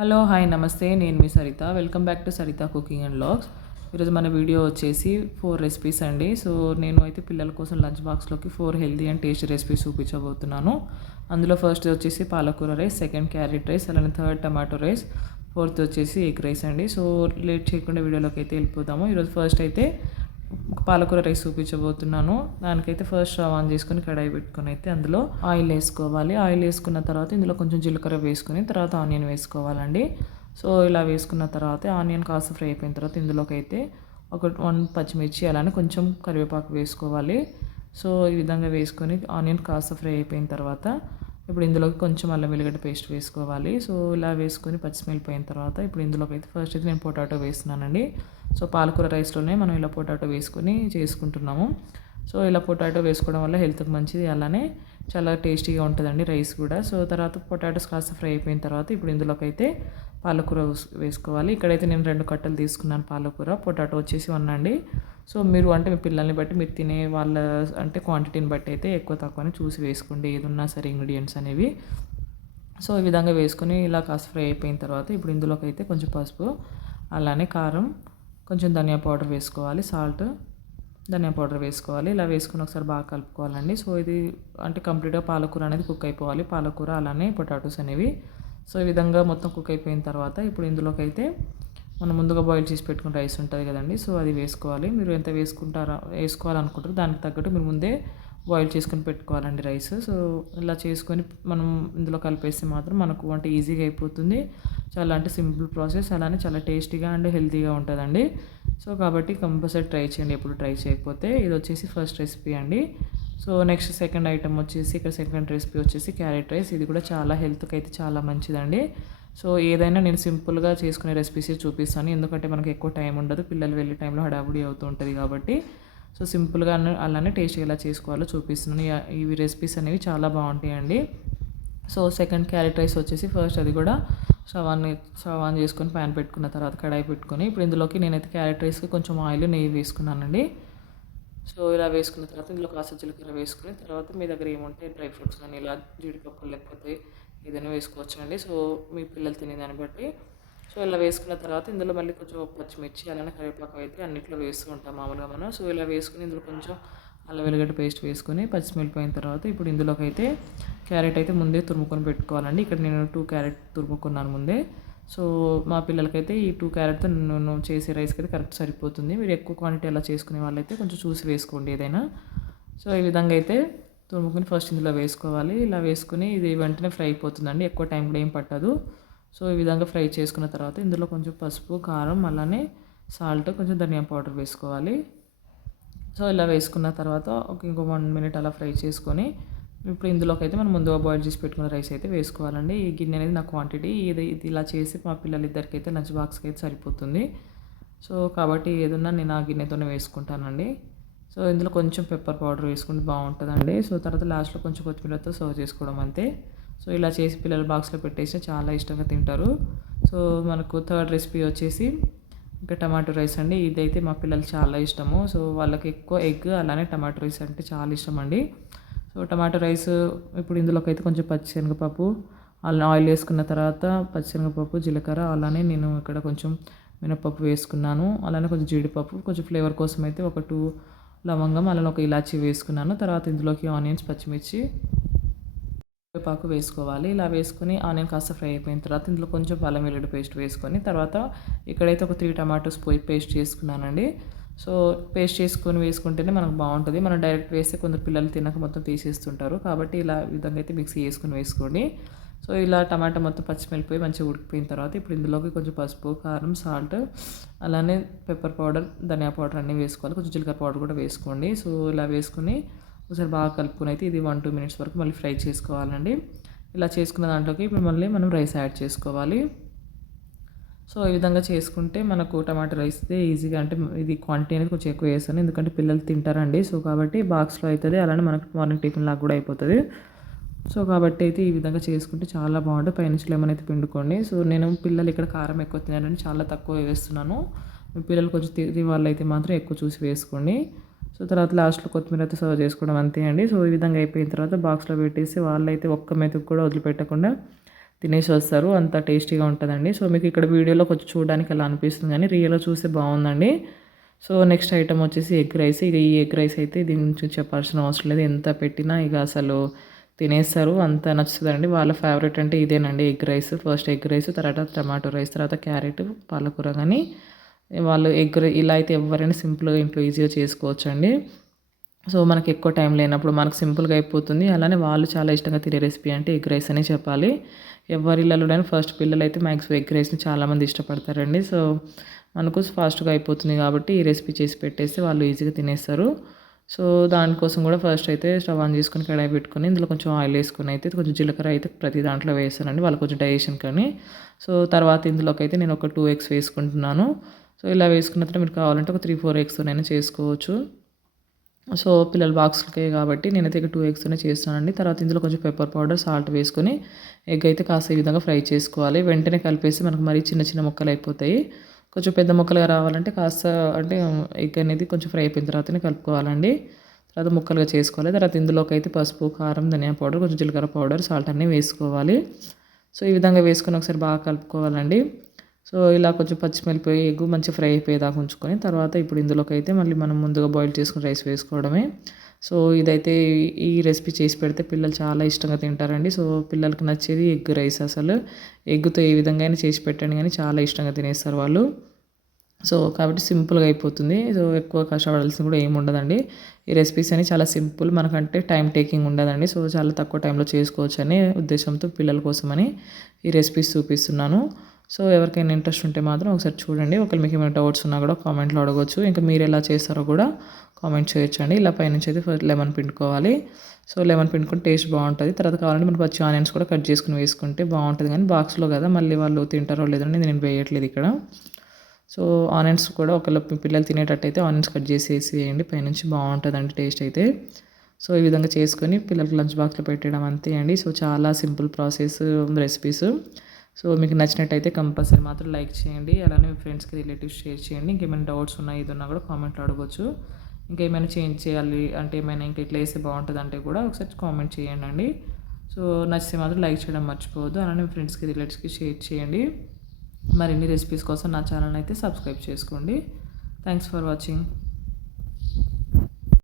Hello! Hi! నమస్తే. నేను మీ Saritha. Welcome back to Saritha cooking and vlogs. ఈరోజు మన వీడియో వచ్చేసి 4 రెసిపీస్ అండి. సో, నేను అయితే పిల్లల కోసం లంచ్ బాక్స్‌లోకి 4 హెల్తీ అండ్ టేస్టీ రెసిపీస్ చూపించబోతున్నాను. అందులో ఫస్ట్ వచ్చేసి పాలకూర రైస్, సెకండ్ క్యారెట్ రైస్, అలానే థర్డ్ టమాటో రైస్, ఫోర్త్ వచ్చేసి ఎగ్ రైస్ అండి. సో, లేట్ చేయకుండా వీడియోలోకి అయితే వెళ్ళిపోదాము. ఈరోజు ఫస్ట్ అయితే పాలకూర రైస్ చూపించబోతున్నాను. దానికైతే ఫస్ట్ స్టవ్ ఆన్ చేసుకొని కడాయి పెట్టుకొని అయితే అందులో ఆయిల్ వేసుకోవాలి. ఆయిల్ వేసుకున్న తర్వాత ఇందులో కొంచెం జీలకర్ర వేసుకొని తర్వాత ఆనియన్ వేసుకోవాలండి. సో ఇలా వేసుకున్న తర్వాత ఆనియన్ కాస్త ఫ్రై అయిపోయిన తర్వాత ఇందులోకి అయితే ఒక 1 పచ్చిమిర్చి అలానే కొంచెం కరివేపాకు వేసుకోవాలి. సో ఈ విధంగా వేసుకొని ఆనియన్ కాస్త ఫ్రై అయిపోయిన తర్వాత ఇప్పుడు ఇందులోకి కొంచెం అల్లం వెల్లిగడ్డ పేస్ట్ వేసుకోవాలి. సో ఇలా వేసుకొని పచ్చి స్మెల్ పోయిన తర్వాత ఇప్పుడు ఇందులోకి అయితే ఫస్ట్ అయితే నేను పొటాటో వేస్తున్నానండి. సో పాలకూర రైస్లోనే మనం ఇలా పొటాటో వేసుకొని చేసుకుంటున్నాము. సో ఇలా పొటాటో వేసుకోవడం వల్ల హెల్త్కి మంచిది, అలానే చాలా టేస్టీగా ఉంటుందండి రైస్ కూడా. సో తర్వాత పొటాటోస్ కాస్త ఫ్రై అయిపోయిన తర్వాత ఇప్పుడు ఇందులోకి అయితే పాలకూర వేసుకోవాలి. ఇక్కడైతే నేను 2 కట్టలు తీసుకున్నాను పాలకూర. పొటాటో వచ్చేసి 1 అండి. సో మీరు అంటే మీ పిల్లల్ని బట్టి మీరు తినే వాళ్ళ అంటే క్వాంటిటీని బట్టి అయితే ఎక్కువ తక్కువని చూసి వేసుకోండి, ఏదున్నా సరే ఇంగ్రీడియంట్స్ అనేవి. సో ఈ విధంగా వేసుకొని ఇలా కాస్త ఫ్రై అయిపోయిన తర్వాత ఇప్పుడు ఇందులోకి అయితే కొంచెం పసుపు, అలానే కారం, కొంచెం ధనియా పౌడర్ వేసుకోవాలి, సాల్ట్, ధనియా పౌడర్ వేసుకోవాలి. ఇలా వేసుకొని ఒకసారి బాగా కలుపుకోవాలండి. సో ఇది అంటే కంప్లీట్గా పాలకూర అనేది కుక్ అయిపోవాలి, పాలకూర అలానే పొటాటోస్ అనేవి. సో ఈ విధంగా మొత్తం కుక్ అయిపోయిన తర్వాత ఇప్పుడు ఇందులోకి అయితే మనం ముందుగా బాయిల్ చేసి పెట్టుకున్న రైస్ ఉంటుంది కదండి, సో అది వేసుకోవాలి. మీరు ఎంత వేసుకోవాలనుకుంటారో దానికి తగ్గట్టు మీరు ముందే బాయిల్ చేసుకొని పెట్టుకోవాలండి రైస్. సో ఇలా చేసుకొని మనం ఇందులో కలిపేస్తే మాత్రం మనకు అంటే ఈజీగా అయిపోతుంది. చాలా అంటే సింపుల్ ప్రాసెస్, అలానే చాలా టేస్టీగా అండ్ హెల్తీగా ఉంటుందండి. సో కాబట్టి కంపల్సరీ ట్రై చేయండి ఎప్పుడు ట్రై చేయకపోతే. ఇది వచ్చేసి ఫస్ట్ రెసిపీ అండి. సో నెక్స్ట్ సెకండ్ ఐటమ్ వచ్చేసి ఇక్కడ సెకండ్ రెసిపీ వచ్చేసి క్యారెట్ రైస్. ఇది కూడా చాలా హెల్త్కి అయితే చాలా మంచిదండి. సో ఏదైనా నేను సింపుల్గా చేసుకునే రెసిపీస్ చూపిస్తాను, ఎందుకంటే మనకి ఎక్కువ టైం ఉండదు, పిల్లలు వెళ్ళే టైంలో హడావుడి అవుతూ ఉంటుంది కాబట్టి. సో సింపుల్గా అలానే టేస్ట్గా ఎలా చేసుకోవాలో చూపిస్తున్నాను. ఇవి రెసిపీస్ అనేవి చాలా బాగుంటాయండి. సో సెకండ్ క్యారెట్ రైస్ వచ్చేసి ఫస్ట్ అది కూడా స్టవ్ ఆన్ చేసుకొని ప్యాన్ పెట్టుకున్న తర్వాత కడాయి పెట్టుకొని ఇప్పుడు ఇందులోకి నేనైతే క్యారెట్ రైస్కి కొంచెం ఆయిల్, నెయ్యి వేసుకున్నానండి. సో ఇలా వేసుకున్న తర్వాత ఇందులో కాస్త జీలకర్ర వేసుకుని తర్వాత మీ దగ్గర ఏముంటే డ్రై ఫ్రూట్స్ కానీ ఇలా జీడిపప్పు లేకపోతే ఏదైనా వేసుకోవచ్చు అండి. సో మీ పిల్లలు తినేదాన్ని బట్టి. సో ఇలా వేసుకున్న తర్వాత ఇందులో మళ్ళీ కొంచెం పచ్చిమిర్చి అలానే కరివేపాకు అయితే అన్నిట్లో వేస్తూ ఉంటాం మామూలుగా మనం. సో ఇలా వేసుకుని ఇందులో కొంచెం అల్లం వెల్లిగడ్డ పేస్ట్ వేసుకొని పచ్చిమిరపకాయల తర్వాత ఇప్పుడు ఇందులోకి అయితే క్యారెట్ అయితే ముందే తురుముకొని పెట్టుకోవాలండి. ఇక్కడ నేను 2 క్యారెట్ తురుముకున్నాను ముందే. సో మా పిల్లలకైతే ఈ 2 క్యారెట్‌తో నేను చేసే రైస్‌కి అయితే కరెక్ట్ సరిపోతుంది. మీరు ఎక్కువ క్వాంటిటీ అలా చేసుకునే వాళ్ళైతే కొంచెం చూసి వేసుకోండి ఏదైనా. సో ఈ విధంగా అయితే తురుముకొని ఫస్ట్ ఇందులో వేసుకోవాలి. ఇలా వేసుకొని ఇది వెంటనే ఫ్రై అయిపోతుందండి, ఎక్కువ టైం కూడా ఏం పట్టదు. సో ఈ విధంగా ఫ్రై చేసుకున్న తర్వాత ఇందులో కొంచెం పసుపు, కారం, అలానే సాల్ట్, కొంచెం ధనియా పౌడర్ వేసుకోవాలి. సో ఇలా వేసుకున్న తర్వాత ఇంకో 1 మినిట్ అలా ఫ్రై చేసుకొని ఇప్పుడు ఇందులోకి అయితే మనం ముందుగా బాయిల్ చేసి పెట్టుకున్న రైస్ అయితే వేసుకోవాలండి. ఈ గిన్నె అనేది నా క్వాంటిటీ, ఇది ఇలా చేసి మా పిల్లలిద్దరికైతే లంచ్ బాక్స్కి అయితే సరిపోతుంది. సో కాబట్టి ఏదన్నా నేను ఆ గిన్నెతోనే వేసుకుంటానండి. సో ఇందులో కొంచెం పెప్పర్ పౌడర్ వేసుకుంటే బాగుంటుందండి. సో తర్వాత లాస్ట్‌లో కొంచెం కొత్తిమీరతో సర్వ్ చేసుకోవడం అంతే. సో ఇలా చేసి పిల్లల బాక్స్‌లో పెట్టేస్తే చాలా ఇష్టంగా తింటారు. సో మనకు థర్డ్ రెసిపీ వచ్చేసి ఇంకా టమాటో రైస్ అండి. ఇదైతే మా పిల్లలకి చాలా ఇష్టము. సో వాళ్ళకి ఎక్కువ ఎగ్ అలానే టమాటో రైస్ అంటే చాలా ఇష్టమండి. సో టమాటో రైస్ ఇప్పుడు ఇందులోకైతే కొంచెం పచ్చిశనగపప్పు, అలా ఆయిల్ వేసుకున్న తర్వాత పచ్చిశనగపప్పు, జీలకర్ర, అలానే నేను ఇక్కడ కొంచెం మినపప్పు వేసుకున్నాను. అలానే కొంచెం జీడిపప్పు, కొంచెం ఫ్లేవర్ కోసం అయితే ఒక 2 లవంగం, అలానే ఒక ఇలాచీ వేసుకున్నాను. తర్వాత ఇందులోకి ఆనియన్స్, పచ్చిమిర్చి, కరివేపాకు వేసుకోవాలి. ఇలా వేసుకొని ఆనియన్ కాస్త ఫ్రై అయిపోయిన తర్వాత ఇందులో కొంచెం అల్లం వెల్లుల్లి పేస్ట్ వేసుకొని తర్వాత ఇక్కడైతే ఒక 3 టమాటోస్ పేస్ట్ చేసుకున్నానండి. సో పేస్ట్ చేసుకొని వేసుకుంటేనే మనకు బాగుంటుంది. మనం డైరెక్ట్ వేస్తే కొందరు పిల్లలు తినక మొత్తం తీసేస్తుంటారు. కాబట్టి ఇలా విధంగా అయితే మిక్సీ చేసుకొని వేసుకోండి. సో ఇలా టమాటా మొత్తం పచ్చిమిరపకాయ మంచిగా ఉడికిపోయిన తర్వాత ఇప్పుడు ఇందులోకి కొంచెం పసుపు, కారం, సాల్ట్, అలానే పెప్పర్ పౌడర్, ధనియా పౌడర్ అన్నీ వేసుకోవాలి. కొంచెం జీలకర్ర పౌడర్ కూడా వేసుకోండి. సో ఇలా వేసుకొని ఒకసారి బాగా కలుపుకొని అయితే ఇది 1-2 మినిట్స్ వరకు మళ్ళీ ఫ్రై చేసుకోవాలండి. ఇలా చేసుకున్న దాంట్లోకి ఇప్పుడు మళ్ళీ మనం రైస్ యాడ్ చేసుకోవాలి. సో ఈ విధంగా చేసుకుంటే మనకు టమాటా రైస్ ఈజీగా, అంటే ఇది క్వాంటిటీ అనేది కొంచెం ఎక్కువ వేస్తాను, ఎందుకంటే పిల్లలు తింటారండి. సో కాబట్టి బాక్స్లో అవుతుంది, అలానే మనకు మార్నింగ్ టిఫిన్ లాగా కూడా అయిపోతుంది. సో కాబట్టి అయితే ఈ విధంగా చేసుకుంటే చాలా బాగుంటుంది. పైనుంచి లెమన్ అయితే పిండుకోండి. సో నేను పిల్లలు ఇక్కడ కారం ఎక్కువ తినాలని చాలా తక్కువ వేస్తున్నాను. మీ పిల్లలు కొంచెం తినే వాళ్ళు అయితే మాత్రం ఎక్కువ చూసి వేసుకోండి. సో తర్వాత లాస్ట్‌లో కొత్తిమీర అయితే సర్వ్ చేసుకోవడం అంతే అండి. సో ఈ విధంగా అయిపోయిన తర్వాత బాక్స్‌లో పెట్టేసి వాళ్ళైతే ఒక్క మెతుకు కూడా వదిలిపెట్టకుండా తినేసి వస్తారు. అంత టేస్టీగా ఉంటుందండి. సో మీకు ఇక్కడ వీడియోలో కొంచెం చూడడానికి అలా అనిపిస్తుంది కానీ రియల్‌గా చూస్తే బాగుందండి. సో నెక్స్ట్ ఐటమ్ వచ్చేసి ఎగ్ రైస్. ఇక ఈ ఎగ్ రైస్ అయితే దీని గురించి చెప్పాల్సిన అవసరం లేదు. ఎంత పెట్టినా ఇక అసలు తినేస్తారు. అంత నచ్చుతుందండి. వాళ్ళ ఫేవరెట్ అంటే ఇదేనండి egg rice. First egg rice, తర్వాత టమాటో రైస్, తర్వాత క్యారెట్, పాలకూర కానీ వాళ్ళు ఇలా అయితే ఎవరైనా సింపుల్‌గా ఇంట్లో ఈజీగా చేసుకోవచ్చండి. సో మనకి ఎక్కువ టైం లేనప్పుడు మనకు సింపుల్‌గా అయిపోతుంది. అలానే వాళ్ళు చాలా ఇష్టంగా తినే రెసిపీ అంటే ఎగ్ రైస్ అనే చెప్పాలి. ఎవరి ఇళ్లలోనైనా ఫస్ట్ పిల్లలైతే మాక్సిమం ఎగ్ రైస్‌ని చాలామంది ఇష్టపడతారండి. సో మనకు ఫాస్ట్‌గా అయిపోతుంది కాబట్టి ఈ రెసిపీ చేసి పెట్టేస్తే వాళ్ళు ఈజీగా తినేస్తారు. సో దానికోసం కూడా ఫస్ట్ అయితే స్టవ్ ఆన్ చేసుకొని కడాయి పెట్టుకొని ఇందులో కొంచెం ఆయిల్ వేసుకొని అయితే కొంచెం జీలకర్ర అయితే ప్రతి దాంట్లో వేస్తానండి. వాళ్ళకి కొంచెం డైజెషన్ కానీ. సో తర్వాత ఇందులోకి అయితే నేను ఒక 2 ఎగ్స్ వేసుకుంటున్నాను. సో ఇలా వేసుకున్న తర్వాత మీరు కావాలంటే ఒక 3, 4 ఎగ్స్తోనైనా చేసుకోవచ్చు. సో పిల్లల బాక్స్‌లకే కాబట్టి నేనైతే ఇక 2 ఎగ్స్తోనే చేస్తున్నానండి. తర్వాత ఇందులో కొంచెం పెప్పర్ పౌడర్, సాల్ట్ వేసుకొని ఎగ్ అయితే కాస్త ఈ విధంగా ఫ్రై చేసుకోవాలి. వెంటనే కలిపేసి మనకు మరీ చిన్న చిన్న ముక్కలు అయిపోతాయి. కొంచెం పెద్ద ముక్కలుగా రావాలంటే కాస్త అంటే ఎగ్ అనేది కొంచెం ఫ్రై అయిపోయిన తర్వాతనే కలుపుకోవాలండి. తర్వాత ముక్కలుగా చేసుకోవాలి. తర్వాత ఇందులోకి అయితే పసుపు, కారం, ధనియా పౌడర్, కొంచెం జీలకర్ర పౌడర్, సాల్ట్ అన్నీ వేసుకోవాలి. సో ఈ విధంగా వేసుకొని ఒకసారి బాగా కలుపుకోవాలండి. సో ఇలా కొంచెం పచ్చిమిరపకాయ ఎగ్ మంచిగా ఫ్రై అయిపోయేదాకా ఉంచుకొని తర్వాత ఇప్పుడు ఇందులోకైతే మళ్ళీ మనం ముందుగా బాయిల్ చేసుకుని రైస్ వేసుకోవడమే. సో ఇదైతే ఈ రెసిపీ చేసి పెడితే పిల్లలు చాలా ఇష్టంగా తింటారండి. సో పిల్లలకి నచ్చేది ఎగ్ రైస్ అసలు. ఎగ్‌తో ఏ విధంగా అయినా చేసి పెట్టండి కానీ చాలా ఇష్టంగా తినేస్తారు వాళ్ళు. సో కాబట్టి సింపుల్‌గా అయిపోతుంది. సో ఎక్కువ కష్టపడాల్సింది కూడా ఏమి ఉండదండి. ఈ రెసిపీస్ అన్ని చాలా సింపుల్. మనకంటే టైం టేకింగ్ ఉండదండి. సో చాలా తక్కువ టైంలో చేసుకోవచ్చనే ఉద్దేశంతో పిల్లల కోసమని ఈ రెసిపీస్ చూపిస్తున్నాను. సో ఎవరికైనా ఇంట్రెస్ట్ ఉంటే మాత్రం ఒకసారి చూడండి. ఒకవేళ మీకు ఏమైనా డౌట్స్ ఉన్నా కూడా కామెంట్‌లో అడగొచ్చు. ఇంకా మీరు ఎలా చేస్తారో కూడా కామెంట్ చేయొచ్చండి. ఇలా పైనుంచి అయితే లెమన్ పిండుకోవాలి. సో లెమన్ పిండుకుంటే టేస్ట్ బాగుంటుంది. తర్వాత కావాలంటే మనం పచ్చి ఆనియన్స్ కూడా కట్ చేసుకొని వేసుకుంటే బాగుంటుంది. కానీ బాక్స్‌లో కదా మళ్ళీ వాళ్ళు తింటారో లేదో అని నేను వేయట్లేదు ఇక్కడ. సో ఆనియన్స్ కూడా ఒకవేళ పిల్లలు తినేటట్టయితే ఆనియన్స్ కట్ చేసేసేయండి పైనుంచి బాగుంటుందండి టేస్ట్ అయితే. సో ఈ విధంగా చేసుకొని పిల్లలకి లంచ్ బాక్స్‌లో పెట్టడం అంతే అండి. సో చాలా సింపుల్ ప్రాసెస్ రెసిపీస్. సో మీకు నచ్చినట్టయితే కంపల్సరీ మాత్రం లైక్ చేయండి. అలానే మీ ఫ్రెండ్స్‌కి, రిలేటివ్స్ షేర్ చేయండి. ఇంకేమైనా డౌట్స్ ఉన్నా ఏదున్నా కూడా కామెంట్‌లో అడగొచ్చు. ఇంకేమైనా చేంజ్ చేయాలి అంటే ఏమైనా ఇంకా ఇట్లా వేస్తే బాగుంటుందంటే కూడా ఒకసారి కామెంట్ చేయండి. సో నచ్చితే మాత్రం లైక్ చేయడం మర్చిపోవద్దు. అలానే మీ ఫ్రెండ్స్‌కి, రిలేటివ్స్‌కి షేర్ చేయండి. మరిన్ని రెసిపీస్ కోసం నా ఛానల్ అయితే సబ్స్క్రైబ్ చేసుకోండి. Thanks for watching.